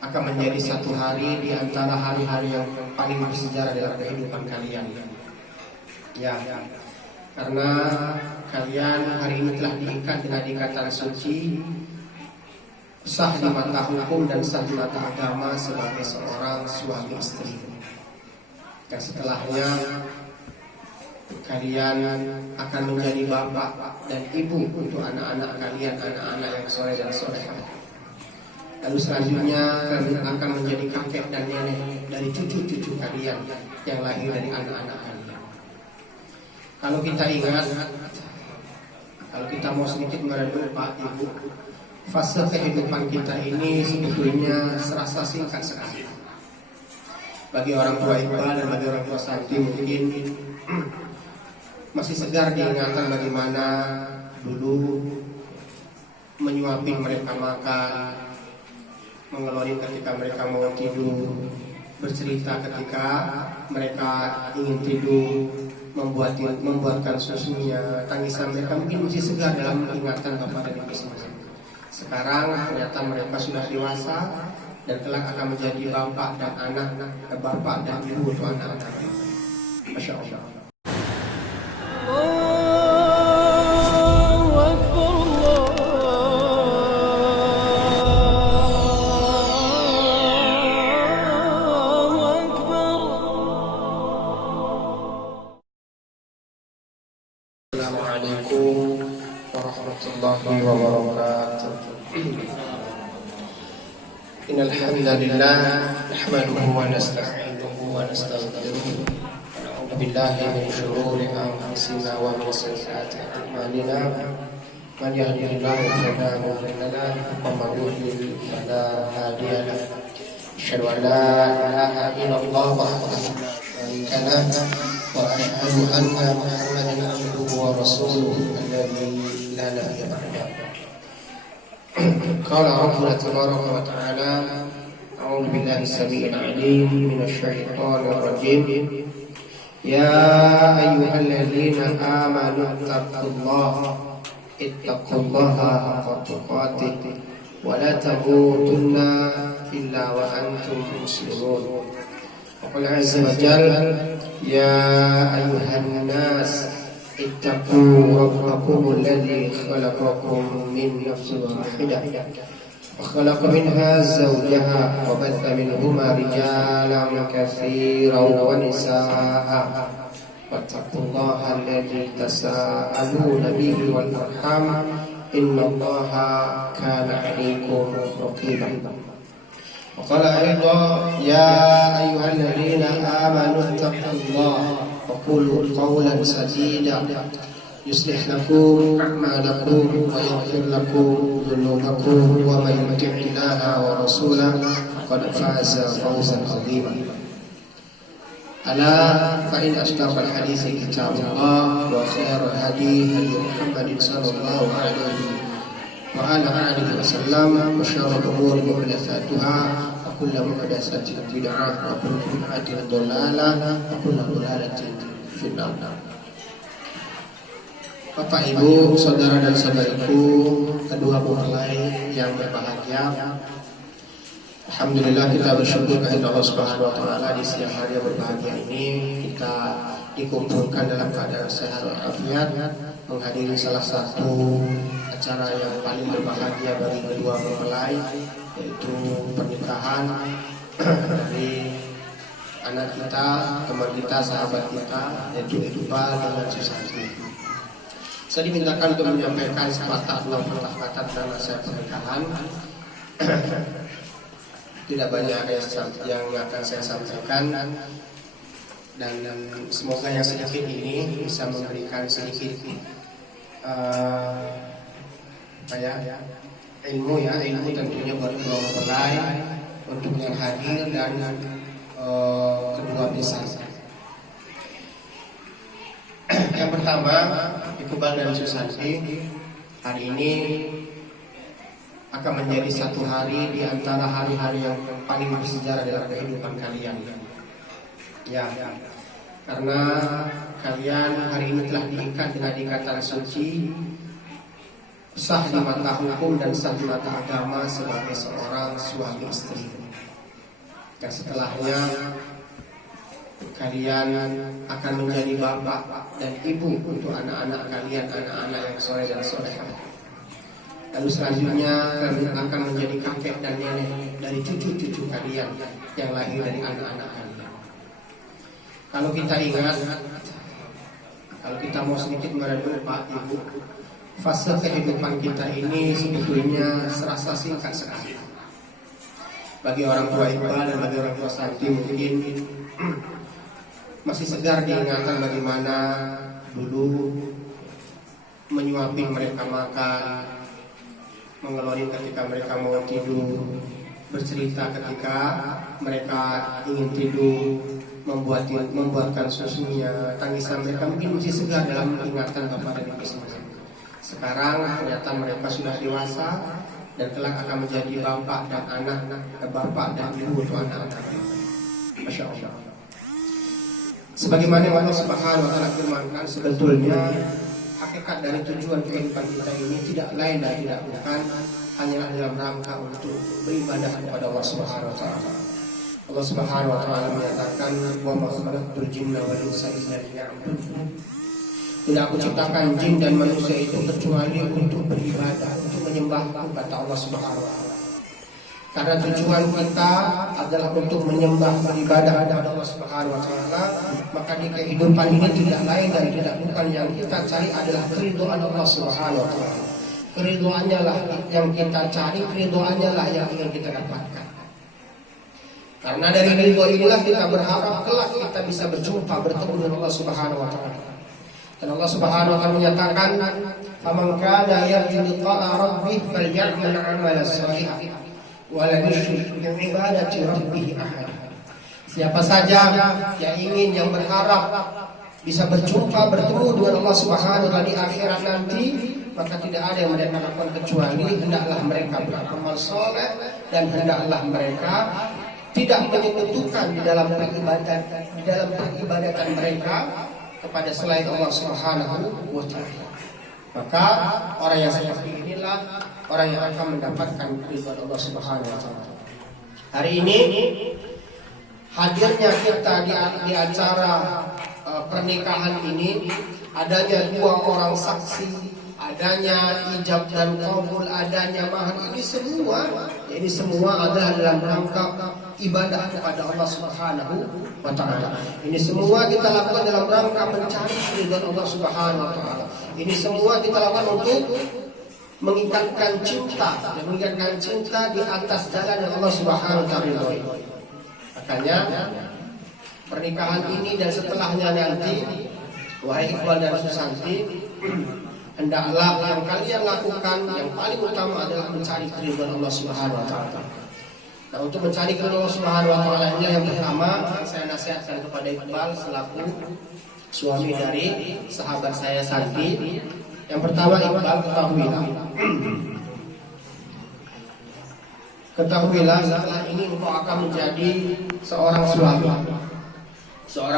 akan menjadi satu hari di antara hari-hari yang paling bersejarah dalam kehidupan kalian. Ya, karena kalian hari ini telah diikat dengan ikatan suci, sah di mata hukum dan sah di mata agama sebagai seorang suami istri. Dan setelahnya kalian akan menjadi bapak dan ibu untuk anak-anak kalian, anak-anak yang soleh dan solehah. Lalu selanjutnya kalian akan menjadi kakek dan nenek dari cucu-cucu kalian yang lahir dari anak-anak kalian. Kalau kita ingat, kalau kita mau sedikit merenung Pak Ibu, fase kehidupan kita ini sebetulnya serasa singkat sekali. Bagi orang tua Iqbal dan bagi orang tua Santi mungkin masih segar diingatan bagaimana dulu menyuapin mereka makan, mengelorin ketika mereka mau tidur, bercerita ketika mereka ingin tidur, membuatkan susunya. Tangisan mereka mungkin masih segar dalam ingatan bapak dan ibu semua. Sekarang ternyata mereka sudah dewasa dan kelak akan menjadi bapak dan anak, bapak dan ibu untuk anak-anak. Masya Allah. Assalamualaikum warahmatullahi wabarakatuh. Innal hamdalillah nahmaduhu wa nasta'inuhu wa nastaghfiruh. A'udzu billahi min shururi anfusina wa min sayyiati a'malina. Man yahdihillahu fala mudilla lahu wa man yudlil fala hadiya lahu. Asyhadu an la ilaha illallah wahdahu la syarika lahu wa asyhadu anna Muhammadan abduhu wa rasuluhu alladzi la nabiyya ba'dahu. Qala Rabbuna tabaraka wa ta'ala, a'udzu billahi as-sami'il 'alim minasy syaithanir rajim. Ya ayyuhalladzina amanu ittaqullaha haqqa tuqatih wa la tamutunna illa wa antum muslimun. Wa qala 'azza wa jalla, ya ayyuhan nas اتقوا ربكم الذي خلقكم من نفس واحدة وخلق منها زوجها وبث منهما رجالا كثيرا ونساء واتقوا الله الذي تساءلون به والأرحام إن الله كان عليكم رقيبا. وقال أيضا يا أيها الذين آمنوا اتقوا الله وقولوا قولا سديدا يصلح لكم أعمالكم ويغفر لكم ذنوبكم ومن يطع الله ورسوله فقد فاز فوزا عظيما. ألا فإن أصدق الحديث كتاب الله وخير الهدي هدي محمد صلى الله عليه وعلى آله وسلم وشر الأمور محدثاتها وكل محدثة بدعة وكل بدعة ضلالة وكل ضلالة في النار. Bapak Ibu, saudara dan saudariku, kedua mempelai yang berbahagia, alhamdulillah kita bersyukur kepada Allah Subhanahu wa taala di siang hari yang berbahagia ini kita dikumpulkan dalam keadaan sehat walafiat menghadiri salah satu acara yang paling berbahagia bagi kedua mempelai, yaitu pernikahan dari anak kita, teman kita, sahabat kita, yaitu Iqbal dengan Susanti. Saya dimintakan untuk menyampaikan sepatah dua patah kata tentang nasihat pernikahan. Tidak banyak yang akan saya sampaikan, dan semoga yang sedikit ini bisa memberikan sedikit ilmu tentunya buat kedua mempelai untuk yang hadir dan kedua besan. Yang pertama, Iqbal dan Susanti, hari ini akan menjadi satu hari di antara hari-hari yang paling bersejarah dalam kehidupan kalian. Ya, karena kalian hari ini telah diikat dengan ikatan suci, sah di mata hukum dan sah di mata agama sebagai seorang suami istri. Dan setelahnya kalian akan menjadi bapak dan ibu untuk anak-anak kalian, anak-anak yang soleh dan solehah. Lalu selanjutnya kalian akan menjadi kakek dan nenek dari cucu-cucu kalian yang lahir dari anak-anak kalian. Kalau kita ingat, kalau kita mau sedikit merenung Pak Ibu, fase kehidupan kita ini sebetulnya serasa singkat sekali. Bagi orang tua Iqbal dan bagi orang tua Santi mungkin masih segar diingatan bagaimana dulu menyuapin mereka makan, mengelorin ketika mereka mau tidur, bercerita ketika mereka ingin tidur, membuatkan susunya, tangisan mereka mungkin masih segar dalam ingatan bapak dan ibu semua. Sekarang ternyata mereka sudah dewasa dan kelak akan menjadi bapak dan anak, bapak dan ibu untuk anak-anak. Masya Allah. Sebagaimana Allah Subhanahu wa taala firmankan, sebetulnya hakikat dari tujuan kehidupan kita ini tidak lain dan tidak bukan hanya dalam rangka untuk beribadah kepada Allah Subhanahu wa taala. Allah Subhanahu wa taala menyatakan, "Wa ma khalaqtul jinna wal insa illa liya'budun." Tidak aku ciptakan jin dan manusia itu kecuali untuk beribadah, untuk menyembah, kata Allah Subhanahu wa taala. Karena tujuan kita adalah untuk menyembah, beribadah kepada Allah Subhanahu wa taala, maka di kehidupan ini tidak lain dan tidak bukan yang kita cari adalah keridhaan Allah Subhanahu wa taala. Keridhaannya lah yang kita cari, keridhaannya lah yang ingin kita dapatkan. Karena dari ridho inilah kita berharap kelak kita bisa berjumpa, bertemu dengan Allah Subhanahu wa taala. Dan Allah Subhanahu wa taala menyatakan, "Faman kana yarju liqa'a rabbih falya'mal 'amalan shalihan wa la yusyrik bi'ibadati rabbih ahada." Siapa saja yang ingin, yang berharap bisa berjumpa, bertemu dengan Allah Subhanahu wa taala di akhirat nanti, maka tidak ada yang mereka lakukan kecuali hendaklah mereka beramal soleh dan hendaklah mereka tidak menyekutukan di dalam peribadatan mereka kepada selain Allah Subhanahu wa taala. Maka orang yang seperti inilah orang yang akan mendapatkan ridha Allah Subhanahu wa taala. Hari ini hadirnya kita di acara pernikahan ini, adanya dua orang saksi, adanya ijab dan qabul, adanya mahar, ini semua adalah dalam rangka ibadah kepada Allah Subhanahu wa taala. Ini semua kita lakukan dalam rangka mencari ridha Allah Subhanahu wa taala. Ini semua kita lakukan untuk mengikatkan cinta di atas jalan yang Allah Subhanahu wa taala. Makanya pernikahan ini dan setelahnya nanti, wahai Iqbal dan Susanti, hendaklah yang kalian lakukan yang paling utama adalah mencari keridhaan Allah Subhanahu wa taala. Nah, untuk mencari keridhaan Allah Subhanahu wa taala ini yang pertama saya nasihatkan kepada Iqbal selaku suami dari sahabat saya Santi. Yang pertama, Iqbal, ketahuilah setelah ini engkau akan menjadi seorang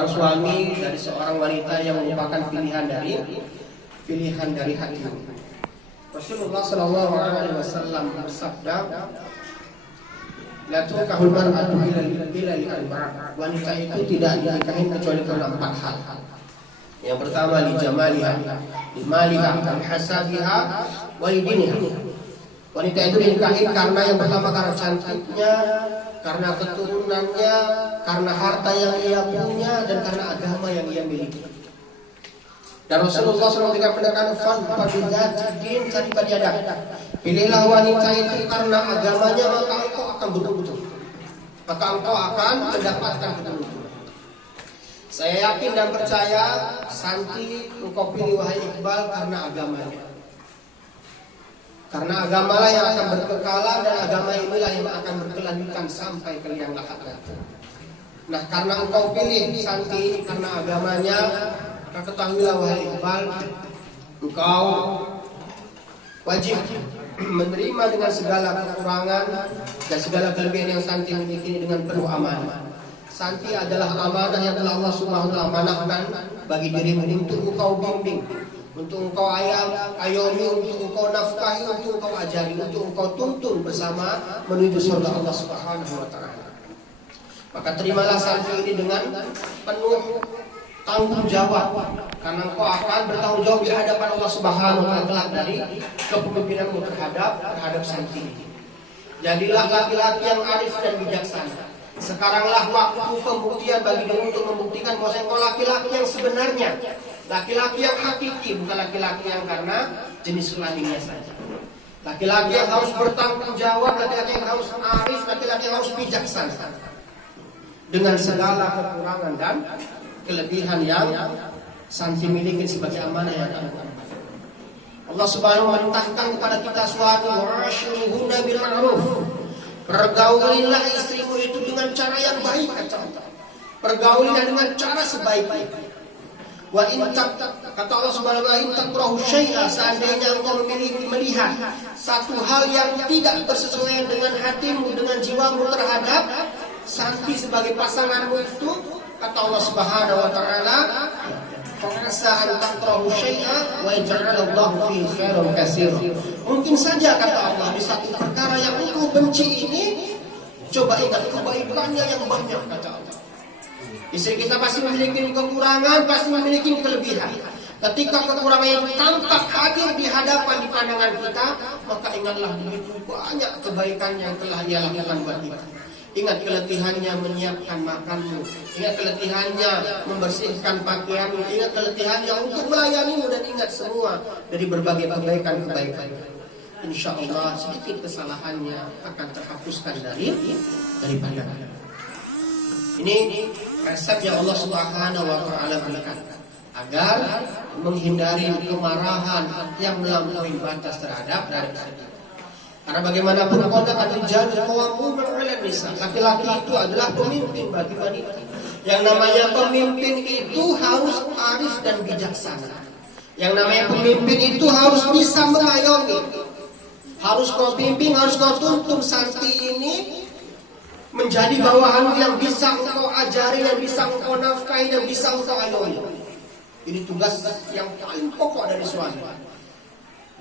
suami dari seorang wanita yang merupakan pilihan dari hati. Rasulullah sallallahu alaihi wasallam bersabda, "La tunkahul mar'atu illa li arba'." Wanita itu tidak dinikahi kecuali karena 4 hal. Yang pertama, li jamaliha, li maliha, li hasabiha, wa li diniha. Wanita itu dinikahi karena yang pertama karena cantiknya, karena keturunannya, karena harta yang ia punya, dan karena agama yang ia miliki. Dan Rasulullah SAW menekankan fadilatiddin tanpa diada. Pilihlah wanita itu karena agamanya, maka engkau akan betul-betul. Maka engkau akan mendapatkan betul-betul. Saya yakin dan percaya Santi engkau pilih wahai Iqbal karena agamanya. Karena agamalah yang akan berkekalan dan agama inilah yang akan berkelanjutan sampai ke liang lahat nanti. Nah, karena engkau pilih Santi karena agamanya, maka ketahuilah wahai Iqbal, engkau wajib menerima dengan segala kekurangan dan segala kelebihan yang Santi miliki dengan penuh amanah. Santi adalah amanah yang telah Allah Subhanahu wa taala amanahkan bagi dirimu untuk engkau bimbing, untuk engkau ayomi, untuk engkau nafkahi, untuk engkau ajari, untuk engkau tuntun bersama menuju surga Allah Subhanahu wa taala. Maka terimalah santri ini dengan penuh tanggung jawab, karena engkau akan bertanggung jawab di hadapan Allah Subhanahu wa taala dari kepemimpinanmu terhadap santri. Jadilah laki-laki yang arif dan bijaksana. Sekaranglah waktu pembuktian bagi diri untuk membuktikan bahwa engkau laki-laki yang sebenarnya, laki-laki yang hakiki, bukan laki-laki yang karena jenis kelaminnya saja. Laki-laki yang harus bertanggung jawab, laki-laki yang harus arif, laki-laki yang harus bijaksana dengan segala kekurangan dan kelebihan yang santri miliki sebagai amanah yang akan. Allah Subhanahu wa taala memerintahkan kepada kita suatu wa'ashiruhunna bil ma'ruf. Pergaulilah istrimu itu dengan cara yang baik, pergaulilah dengan cara sebaik-baiknya. Wa in kata Allah Subhanahu wa taala, takrahu syai'a, seandainya engkau melihat satu hal yang tidak bersesuaian dengan hatimu, dengan jiwamu terhadap santri sebagai pasanganmu itu, kata Allah Subhanahu wa taala, fa'asa an takrahu syai'a wa yaj'alallahu fihi khairan katsiran. Mungkin saja kata Allah di satu perkara yang engkau benci ini, coba ingat kebaikannya yang banyak, kata Allah. Istri kita pasti memiliki kekurangan, pasti memiliki kelebihan. Ketika kekurangan yang tampak hadir di hadapan, di pandangan kita, maka ingatlah begitu banyak kebaikan yang telah Ia lakukan buat kita. Ingat keletihannya menyiapkan makanmu, ingat keletihannya membersihkan pakaianmu, ingat keletihannya untuk melayanimu, dan ingat semua dari berbagai kebaikan-kebaikan. Insya Allah sedikit kesalahannya akan terhapuskan dari pandangan. Ini resep yang Allah Subhanahu wa taala berikan agar menghindari kemarahan yang melampaui batas terhadap istri. Karena bagaimanapun kondak rijal qawwamun 'alan nisa. Laki-laki itu adalah pemimpin bagi wanita. Yang namanya pemimpin itu harus arif dan bijaksana. Yang namanya pemimpin itu harus bisa mengayomi. Harus kau bimbing, harus kau tuntun santri ini menjadi bawahan yang bisa engkau ajari, yang bisa engkau nafkahi, dan bisa engkau ayomi. Ini tugas yang paling pokok dari suami.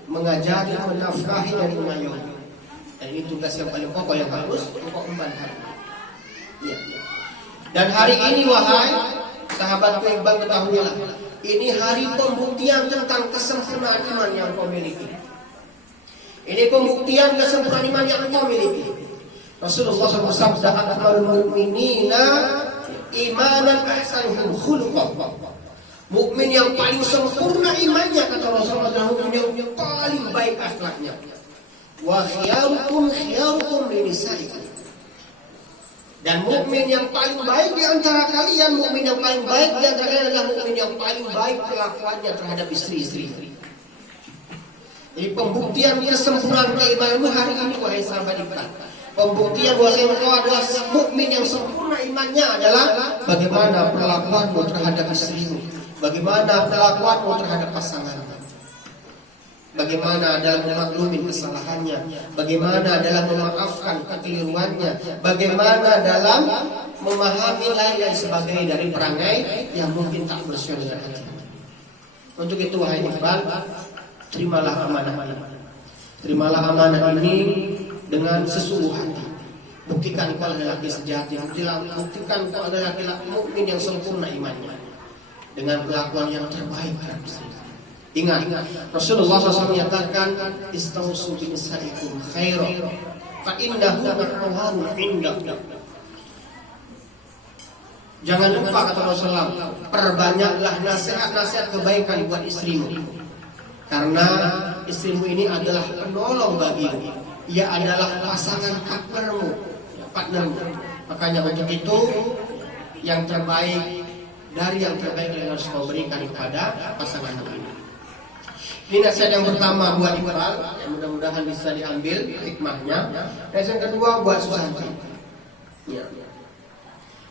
Mengajari, menafkahi, dan mengayomi. Dan ini tugas yang paling pokok yang harus engkau emban hari. Ya. Dan hari ini wahai sahabatku Iqbal, ketahuilah, ini hari pembuktian tentang kesempurnaan iman yang kau miliki. Ini pembuktian kesempurnaan iman yang kau miliki. Rasulullah SAW bersabda, akmalul mu'minina imanan ahsanuhum khuluqan. Mukmin yang paling sempurna imannya, kata Rasulullah, adalah mukmin yang paling baik akhlaknya. Wa khiyarukum linisaikum. Dan mukmin yang paling baik di antara kalian, mukmin yang paling baik di antara kalian adalah mukmin yang paling baik perlakuannya terhadap istri-istri. Jadi pembuktian kesempurnaan keimananmu hari ini, wahai sahabat Iqbal. Pembuktian bahwa engkau adalah mukmin yang sempurna imannya adalah bagaimana perlakuanmu terhadap istrimu, bagaimana perlakuanmu terhadap pasanganmu, bagaimana dalam memaklumi kesalahannya, bagaimana dalam memaafkan kekeliruannya, bagaimana dalam memahami lain dan sebagainya dari perangai yang mungkin tak bersesuaian dengan hati. Untuk itu wahai Iqbal, terimalah amanah ini. Terimalah amanah ini dengan sesungguh hati. Buktikan kau adalah laki sejati. Buktikan kau adalah laki-laki mukmin yang sempurna imannya dengan kelakuan yang terbaik terhadap istri. Ingat, Rasulullah SAW menyatakan, istausu binisaikum khairan fa innahu ma'awaru indah. Jangan lupa, kata Rasulullah, perbanyaklah nasihat-nasihat kebaikan buat istrimu, karena istrimu ini adalah penolong bagimu. Ia adalah pasangan partnermu. Makanya untuk itu yang terbaik dari yang terbaik yang harus kau berikan kepada pasanganmu ini. Ini nasihat yang pertama buat Iqbal, yang mudah-mudahan bisa diambil hikmahnya. Nasihat yang kedua buat Susanti. Ya.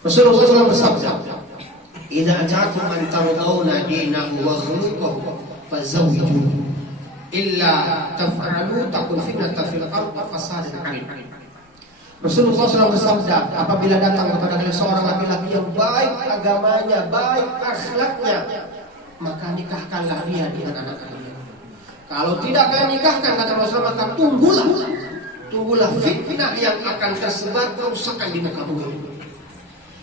Rasulullah SAW bersabda, "Idza ataakum man tardawna dinahu wa khuluquhu fazawwijuhu. Illa taf'alu takun fitnatun fil ardi fasadun 'arim." Rasulullah SAW bersabda, apabila datang kepada kalian seorang laki-laki yang baik agamanya, baik akhlaknya, maka nikahkanlah dia dengan anak kalian. Kalau tidak kalian nikahkan, kata Rasulullah, maka tunggulah fitnah yang akan tersebar kerusakan di muka bumi.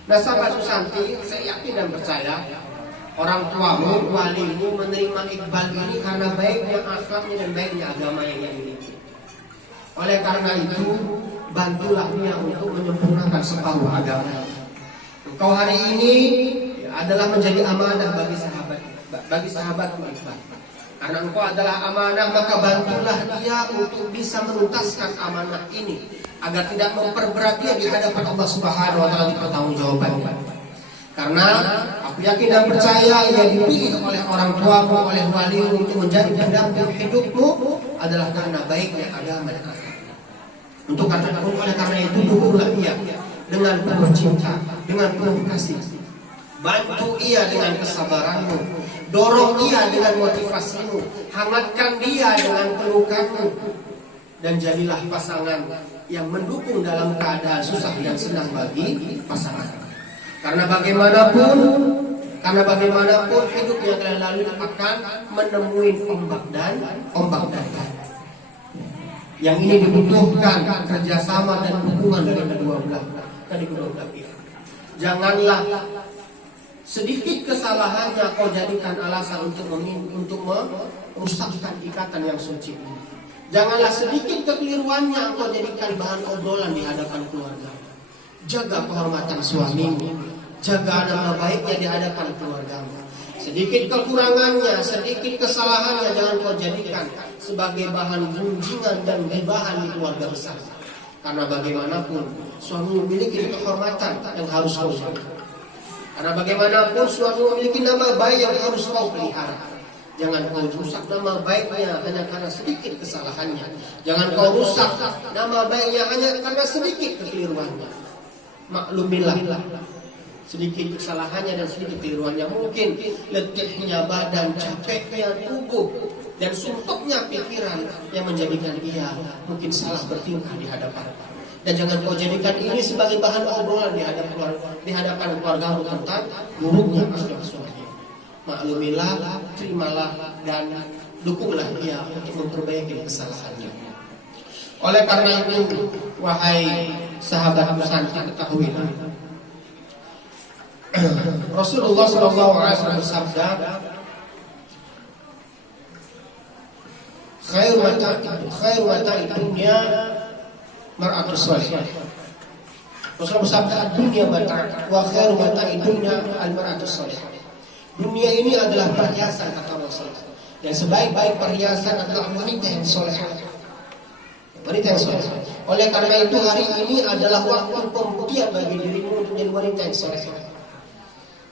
Nah sahabat Susanti, saya yakin dan percaya orang tuamu, walimu menerima Iqbal ini karena baiknya akhlaknya dan baiknya agama yang dia miliki. Oleh karena itu, bantulah dia untuk menyempurnakan separuh agama. Engkau hari ini adalah menjadi amanah bagi sahabatmu Iqbal. Karena engkau adalah amanah, maka bantulah dia untuk bisa menuntaskan amanah ini agar tidak memperberat dia di hadapan Allah Subhanahu wa taala di pertanggungjawabannya. Karena aku yakin dan percaya ia dipilih oleh orang tuamu, oleh walimu untuk menjadi pendamping hidupmu adalah karena baiknya agama dan akhlak. Oleh karena itu dukunglah ia dengan penuh cinta, dengan penuh kasih. Bantu ia dengan kesabaranmu, dorong ia dengan motivasimu, hangatkan dia dengan pelukanmu, dan jadilah pasangan yang mendukung dalam keadaan susah dan senang bagi pasangan. Karena bagaimanapun hidup yang kalian lalui akan menemui ombak dan badai. Yang ini dibutuhkan kerjasama dan hubungan dari kedua belah pihak. Janganlah sedikit kesalahannya kau jadikan alasan untuk merusakkan ikatan yang suci ini. Janganlah sedikit kekeliruannya kau jadikan bahan obrolan di hadapan keluarga. Jaga kehormatan suamimu, jaga nama baiknya di hadapan keluargamu. Sedikit kekurangannya, sedikit kesalahannya jangan kau jadikan sebagai bahan gunjingan dan gibahan di keluarga besar. Karena bagaimanapun suami memiliki kehormatan yang harus kau jaga. Karena bagaimanapun suami memiliki nama baik yang harus kau pelihara. Jangan kau rusak nama baiknya hanya karena sedikit kesalahannya. Jangan kau rusak nama baiknya hanya karena sedikit kekeliruannya. Maklumilah sedikit kesalahannya dan sedikit kekeliruannya. Mungkin letihnya badan, capeknya tubuh, dan sumpahnya pikiran yang menjadikan ia mungkin salah bertingkah di hadapan. Dan jangan kau jadikan ini sebagai bahan obrolan di hadapan keluargamu tentang buruknya akhlak suami. Maklumilah, terimalah, dan dukunglah ia untuk memperbaiki kesalahannya. Oleh karena itu, wahai sahabat Susanti, ketahuilah Rasulullah SAW bersabda, khairu mata'i dunya mar'atus salihah. Rasulullah bersabda, dunia mata' wa khairu mata'i dunya al-mar'atus salihah. Dunia ini adalah perhiasan, kata Rasulullah, dan sebaik-baik perhiasan adalah wanita yang solehah. Wanita yang soleh. Oleh karena itu hari ini adalah waktu pembuktian bagi dirimu untuk menjadi wanita yang soleh.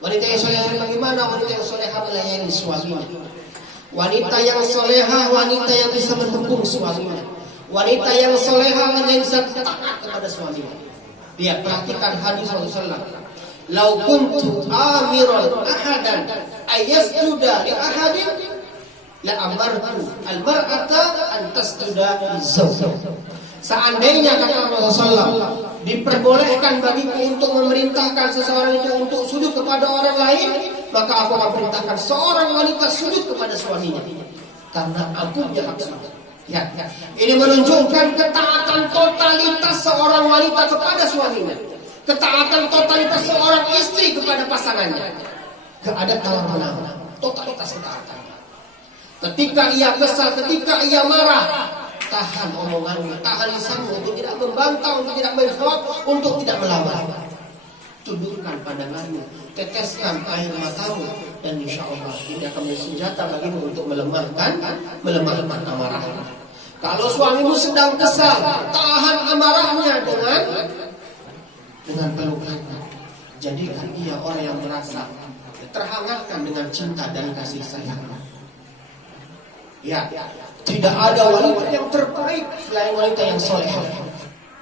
Wanita yang soleh bagaimana? Wanita yang soleh melayani suaminya. Wanita yang soleha, wanita yang bisa mendukung suaminya. Wanita yang soleha menjadi taat kepada suaminya. Dia perhatikan hadis Rasulullah. Lau kuntu amiran ahadan ayasjuda li ahadin la amartu al-mar'ata an tasjuda li-zawj. Seandainya kata Rasulullah diperbolehkan bagiku untuk memerintahkan seseorang itu untuk sujud kepada orang lain, maka aku akan perintahkan seorang wanita sujud kepada suaminya karena aku punya hak sujud. Ya, ini menunjukkan ketaatan totalitas seorang wanita kepada suaminya, ketaatan totalitas seorang istri kepada pasangannya. Gak ada tawar menawar, totalitas ketaatan. Ketika ia kesal, ketika ia marah, tahan omonganmu, tahan lisanmu untuk tidak membantah, untuk tidak menjawab, untuk tidak melawan. Tundukkan pandanganmu, teteskan air matamu, dan insya Allah ini akan menjadi senjata bagimu untuk melemahkan amarahmu. Kalau suamimu sedang kesal, tahan amarahnya dengan pelukannya. Jadikan ia orang yang merasa terhangatkan dengan cinta dan kasih sayang. Ya, tidak ada wanita yang terbaik selain wanita yang solehah,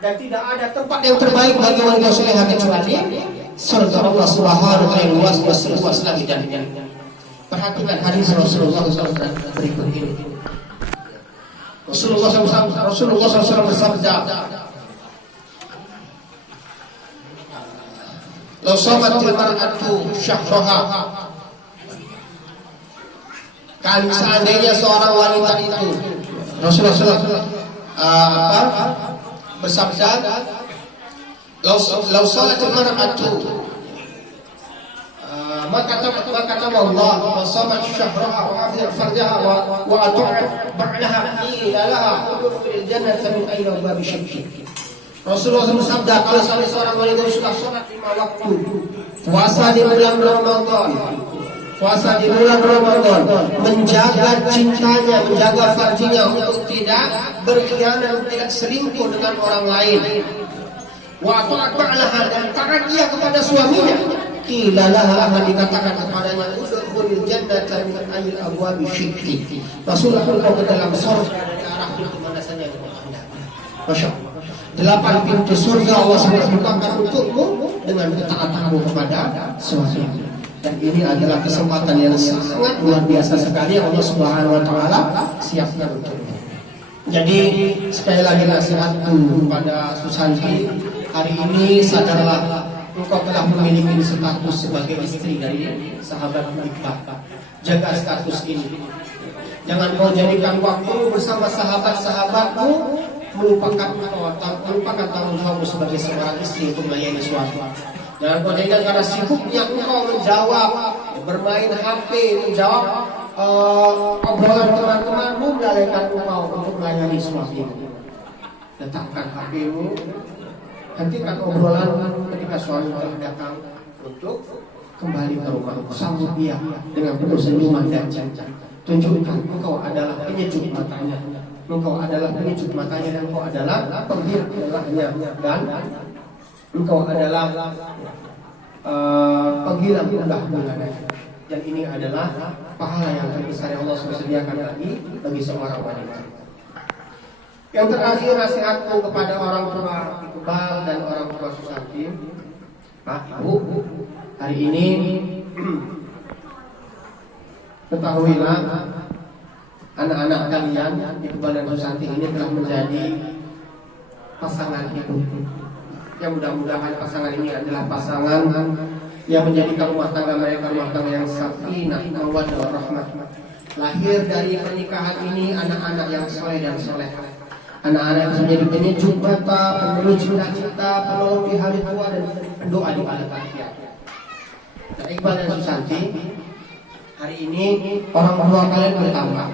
dan tidak ada tempat yang terbaik bagi wanita solehah kecuali surga Allah Subhanahu wa taala luas lagi dan perhatikan hadis Rasulullah SAW berikut ini. Rasulullah SAW bersabda, "Law shamatil mar'atu syahraha Seandainya seorang wanita itu, Rasulullah bersabda, "Lau salatul mar'atu maka Allah wa samat syahraha wa hafizat farjaha wa ata'at ba'daha ilaha udkhulil jannata min ayyi babi syi'ti." Rasulullah bersabda, kalau seorang wanita sudah sholat 5 waktu, puasa di bulan Ramadan, menjaga cintanya, menjaga farjinya untuk tidak berkhianat, tidak selingkuh dengan orang lain, wa ta'at ba'daha, dan taat dia kepada suaminya, qila laha, akan dikatakan kepadanya, udkhulil jannata min ayyi abwabi syi'ti. Rasulullah kau ke dalam surga dari arah pintu mana saja yang kau kehendaki. Masya Allah. 8 pintu surga Allah bukakan untukmu dengan ketaatanmu kepada suamimu. Dan ini adalah kesempatan yang sangat luar biasa sekali yang Allah Subhanahu wa taala siapkan untukmu. Jadi sekali lagi nasihatku kepada Susanti, hari ini sadarlah engkau telah memiliki status sebagai istri dari sahabat kita. Jaga status ini. Jangan kau jadikan waktu bersama sahabat-sahabatmu melupakan tanggung jawabmu sebagai seorang istri untuk melayani suami. Jangan kau jadikan karena sibuknya engkau menjawab, bermain HP, menjawab obrolan teman-temanmu, melalaikan engkau untuk melayani suamimu. Letakkan HP-mu, hentikan obrolan ketika suami telah datang untuk kembali ke rumah. Sambut dia dengan penuh senyuman dan cinta. Tunjukkan engkau adalah penyejuk matanya. Engkau adalah penyejuk matanya, dan engkau adalah penghilang dan engkau adalah penghilang ulah-ulahnya. Dan ini adalah pahala yang terbesar yang Allah sediakan bagi seorang wanita. Yang terakhir, nasihatku kepada orang tua Iqbal dan orang tua Susanti, Pak, Ibu, hari ini ketahuilah anak-anak kalian, Iqbal dan Susanti ini telah menjadi pasangan hidup. Yang mudah-mudahan pasangan ini adalah pasangan yang menjadikan rumah tangga mereka rumah tangga yang sakinah, mawaddah, warahmah. Lahir dari pernikahan ini anak-anak yang soleh dan solehah, anak-anak yang menjadi penyejuk mata, penuh cita-cita, penolong di hari tua, dan pendoa di pada akhir. Dan Iqbal dan Susanti, hari ini orang tua kalian bertambah.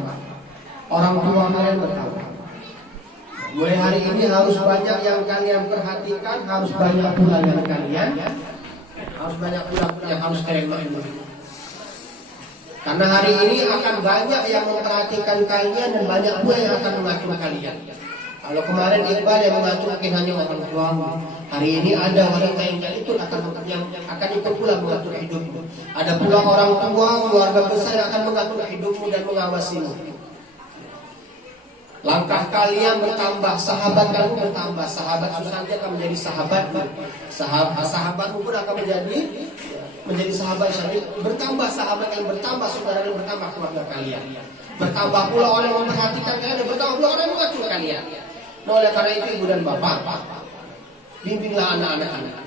Mulai hari ini harus banyak yang kalian perhatikan, harus banyak pula yang kalian, harus banyak pula yang harus kalian maklumi. Karena hari ini akan banyak yang memperhatikan kalian dan banyak pula yang akan mengatur kalian. Kalau kemarin Iqbal yang mengatur mungkin hanya orang tuamu, hari ini ada wanita yang akan ikut pula mengatur hidupmu. Ada pula orang tua, keluarga besar yang akan mengatur hidupmu dan mengawasimu. Langkah kalian bertambah, sahabat kamu bertambah, sahabat Susanti akan menjadi sahabatmu, sahabatmu pun akan menjadi sahabat Susanti. Bertambah sahabat yang bertambah, saudara yang bertambah, keluarga kalian. Bertambah pula orang yang memperhatikan kalian, dan bertambah pula orang yang mengatur kalian. Nah, oleh karena itu ibu dan bapak, bimbinglah anak-anak Anda.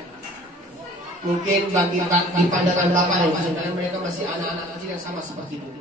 Mungkin bagi di pandangan bapak dan ibu, mereka masih anak-anak kecil yang sama seperti dulu.